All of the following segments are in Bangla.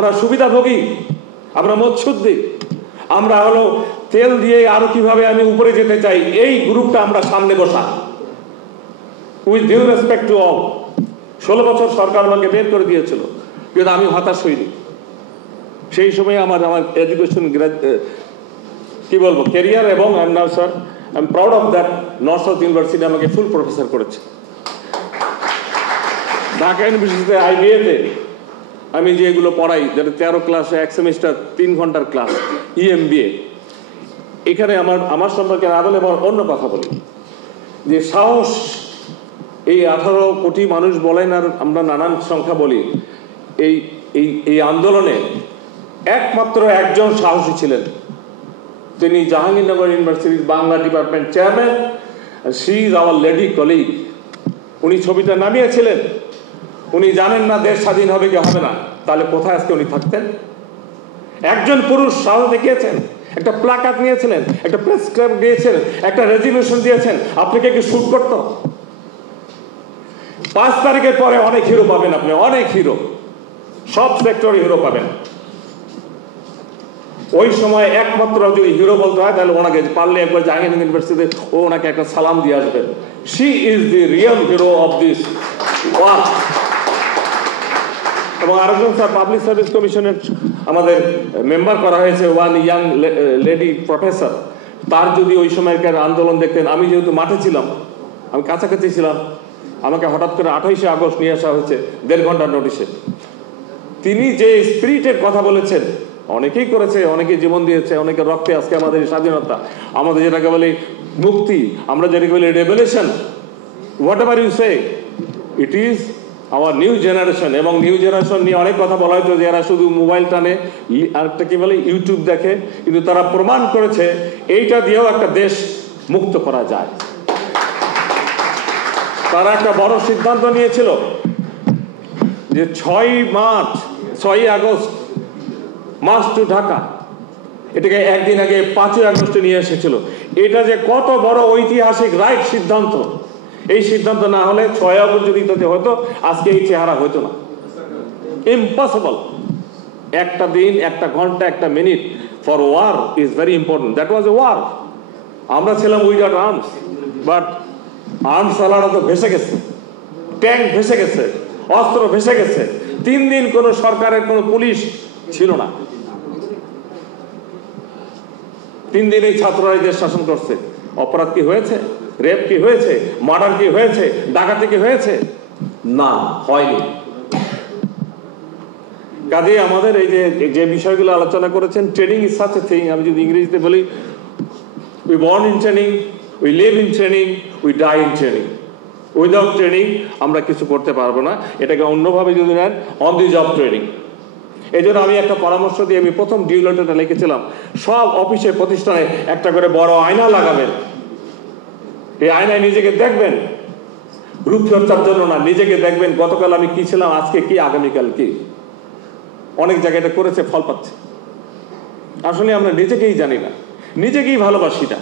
আমরা সুবিধাভোগী, আমরা মৎস্যুদ্দিক, আমরা হলো তেল দিয়ে আরো কিভাবে আমি উপরে যেতে চাই, এই গ্রুপটা আমরা সামনে বসা। With due respect to all, 16 বছর সরকার আমাকে বের করে দিয়েছিল, কিন্তু আমি হতাশ হইনি। সেই সময় আমার এডুকেশন কি বলবো ক্যারিয়ার, এবং I am now sir I am proud of that north south university আমাকে ফুল প্রফেসর করেছে। ঢাকা ইউনিভার্সিটিতে আইবিএতে আমি যেগুলো পড়াই, যেটা 13 ক্লাসে 1 সেমিস্টার 3 ঘন্টার ক্লাস, ইএমবিএ, এখানে আমার সম্পর্কে না বলে অন্য কথা বলি যে সাহস, এই 18 কোটি মানুষ বলেন আর আমরা নানান সংখ্যা বলি, এই আন্দোলনে একমাত্র একজন সাহসী ছিলেন, তিনি জাহাঙ্গীরনগর ইউনিভার্সিটির Bangla department chairman, she is our lady colleague. উনি ছবিটা নামিয়েছিলেন। উনি জানেন না দেশ স্বাধীন হবে কি হবে না, তাহলে কোথায় আজকে উনি থাকতেন? একজন পুরুষ সাহস দেখিয়েছেন, একটা প্লাকার্ড নিয়েছিলেন, একটা প্রেস ক্লাব দিয়েছিলেন, একটা রেজলিউশন দিয়েছেন। আপনাকে কি শুট করতো? 5 তারিখের পরে অনেক হিরো পাবেন আপনি, অনেক হিরো, সব সেক্টরে হিরো পাবেন। ওই সময় একমাত্র যদি হিরো বলতে হয় তাহলে ওনাকে পারলে একবার জাহাঙ্গীরনগর ইউনিভার্সিটিতে ওনাকে একটা সালাম দিয়ে আসবেন। She is the real hero of this work. এবং আরেকজন স্যার পাবলিক সার্ভিস কমিশনের আমাদের মেম্বার করা হয়েছে, ওয়ান ইয়াং লেডি প্রফেসর। তার যদি ওই সময়কার আন্দোলন দেখতেন, আমি যেহেতু মাঠে ছিলাম, আমি কাছাকাছি ছিলাম, আমাকে হঠাৎ করে 28শে আগস্ট নিয়ে আসা হয়েছে 1.5 ঘন্টার নোটিশে। তিনি যে স্পিরিটের কথা বলেছেন, অনেকেই করেছে, অনেকে জীবন দিয়েছে, অনেকের রক্তে আজকে আমাদের স্বাধীনতা, আমাদের যেটাকে বলি মুক্তি, আমরা যেটাকে বলি revolution, whatever you say, it is our new generation. এবং নিউ জেনারেশন নিয়ে অনেক কথা বলা হয়তো, যারা শুধু মোবাইল টানে, আরেকটা কি বলে ইউটিউব দেখে, কিন্তু তারা প্রমাণ করেছে এইটা দিয়েও একটা দেশ মুক্ত করা যায়। তারা একটা বড় সিদ্ধান্ত নিয়েছিল যে 6 আগস্ট মার্চ টু ঢাকা, এটাকে একদিন আগে 5 আগস্টে নিয়ে এসেছিল। এটা যে কত বড় ঐতিহাসিক রাইট সিদ্ধান্ত, এই সিদ্ধান্ত না হলে 6 আগস্ট যদি তাতে হতো, আজকে এই চেহারা হতো না। ইম্পসিবল। একটা দিন, একটা ঘন্টা, একটা minute for war is very important. That was a war. আমরা ছিলাম উইদাউট আর্মস, বাট আর্মস চালানো তো ভেসে গেছে, ট্যাঙ্ক ভেসে গেছে, অস্ত্র ভেসে গেছে। 3 দিন কোন সরকারের কোন পুলিশ ছিল না। 3 দিন এই ছাত্ররা দেশ শাসন করছে। অপরাধ কি হয়েছে? রেপ কি হয়েছে? মার্ডার কি হয়েছে? ডাকাতি কি হয়েছে? না, হয়নি। কাজে আমাদের এই যে বিষয়গুলো আলোচনা করেছেন, training is such a thing. আমি যদি ইংরেজিতে বলি, we born in training, we live in training, we die in training. Without training আমরা কিছু করতে পারবো না। এটাকে অন্যভাবে যদি নেন, অন দি জব ট্রেনিং। এই জন্য আমি একটা পরামর্শ দিয়ে আমি প্রথম ডিউ লেটারটা লিখেছিলাম, সব অফিসে প্রতিষ্ঠানে একটা করে বড় আয়না লাগাবেন। এই আয়নায় নিজেকে দেখবেন, রূপচর্চার জন্য না, নিজেকে দেখবেন গতকাল আমি কি ছিলাম, আজকে কি, আগামীকাল কি। অনেক জায়গায় এটা করেছে, ফল পাচ্ছে। আসলে আমরা নিজেকেই জানি না, নিজেকেই ভালোবাসি না।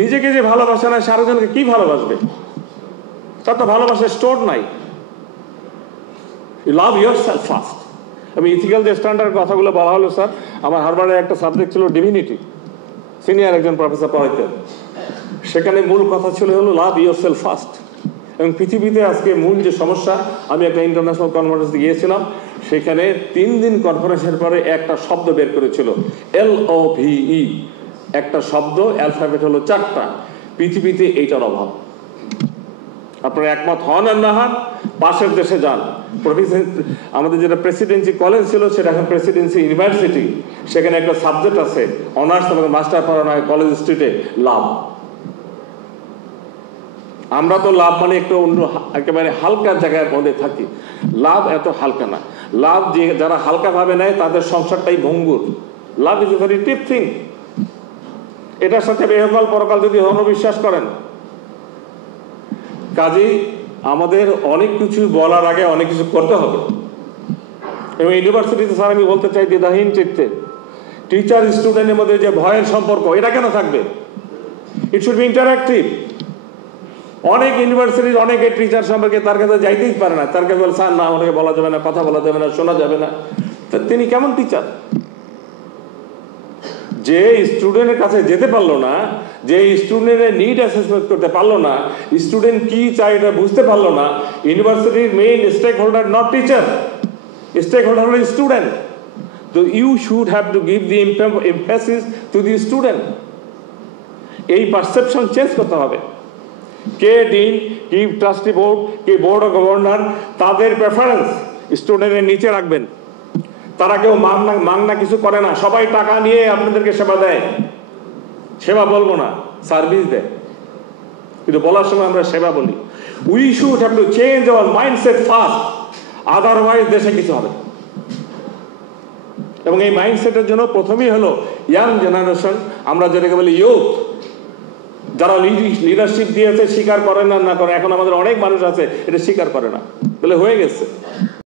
নিজেকে যে ভালোবাসে না, সে আরেকজনকে কি ভালোবাসবে? তার তো ভালোবাসার স্টোর নাই। You love yourself first. আমি ইথিক্যাল যে স্ট্যান্ডার্ড কথাগুলো বলা হলো, স্যার আমার হার্ভার্ডের একটা সাবজেক্ট ছিল ডিভিনিটি, সিনিয়র একজন প্রফেসর পড়াইতেন। সেখানে মূল কথা ছিল হলো লাভ ইয়োরসেলফ ফার্স্ট। এবং পৃথিবীতে আজকে মূল যে সমস্যা, আমি একটা ইন্টারন্যাশনাল কনফারেন্সে গিয়েছিলাম, সেখানে 3 দিন কনফারেন্সের পরে একটা শব্দ বের করেছিল, LOVE। একটা শব্দ, অ্যালফাবেট হলো 4টা। পৃথিবীতে এইটার অভাব। আপনারা একমত হন আর না হন, পাশের দেশে যান। আমাদের যেটা প্রেসিডেন্সি কলেজ ছিল, সেটা এখন প্রেসিডেন্সি ইউনিভার্সিটি। সেখানে একটা সাবজেক্ট আছে, অনার্স এবং মাস্টার পড়ানো হয় কলেজ স্ট্রিটে, লাভ। আমরা তো লাভ মানে একটু অন্য একেবারে হালকা জায়গার মধ্যে থাকি। লাভ এত হালকা না। লাভ যে যারা হালকা ভাবে নেয়, তাদের সংসারটাই ভঙ্গুর। Love is a very deep thing. এটার সাথে ইহকাল পরকাল যদি অনবিশ্বাস করেন, কাজেই আমাদের অনেক কিছু বলার আগে অনেক কিছু করতে হবে। এবং ইউনিভার্সিটিতে স্যার আমি বলতে চাই, দ্বিধাহীন চিত্তে, টিচার স্টুডেন্টের মধ্যে যে ভয়ের সম্পর্ক, এটা কেন থাকবে? It should be interactive. অনেক ইউনিভার্সিটির অনেকে টিচার সম্পর্কে তার কাছে যাইতেই পারে না। তার কাছে বলে, স্যার না, ওনাকে বলা যাবে না, কথা বলা যাবে না, শোনা যাবে না। তা তিনি কেমন টিচার? যে স্টুডেন্টের কাছে যেতে পারলো না, যে স্টুডেন্টের নিড অ্যাসেসমেন্ট করতে পারলো না, স্টুডেন্ট কি চায় এটা বুঝতে পারলো না, ইউনিভার্সিটির main stakeholder not teacher, stakeholder হলো স্টুডেন্ট। তো you should have to give the emphasis to the student. এই পারসেপশন চেঞ্জ করতে হবে। কে ডিন, কি ট্রাস্টি বোর্ড, কি বোর্ড অফ গভর্নর, তাদের প্রেফারেন্স স্টুডেন্টের নিচে রাখবেন। তারা কেউ মাংনা কিছু করে না, সবাই টাকা নিয়ে আপনাদেরকে সেবা দেয়। সেবা বলবো না, সার্ভিস দেয়, কিন্তু বলার সময় আমরা সেবা বলি। We should have to change our mindset first, otherwise দেশে কিছু হবে। এবং এই মাইন্ডসেটের জন্য প্রথমেই হলো ইয়াং জেনারেশন, আমরা যেটাকে বলি ইউথ, যারা লিডারশিপ দিয়েছে, স্বীকার করে না করে, এখন আমাদের অনেক মানুষ আছে এটা স্বীকার করে না, বলে হয়ে গেছে।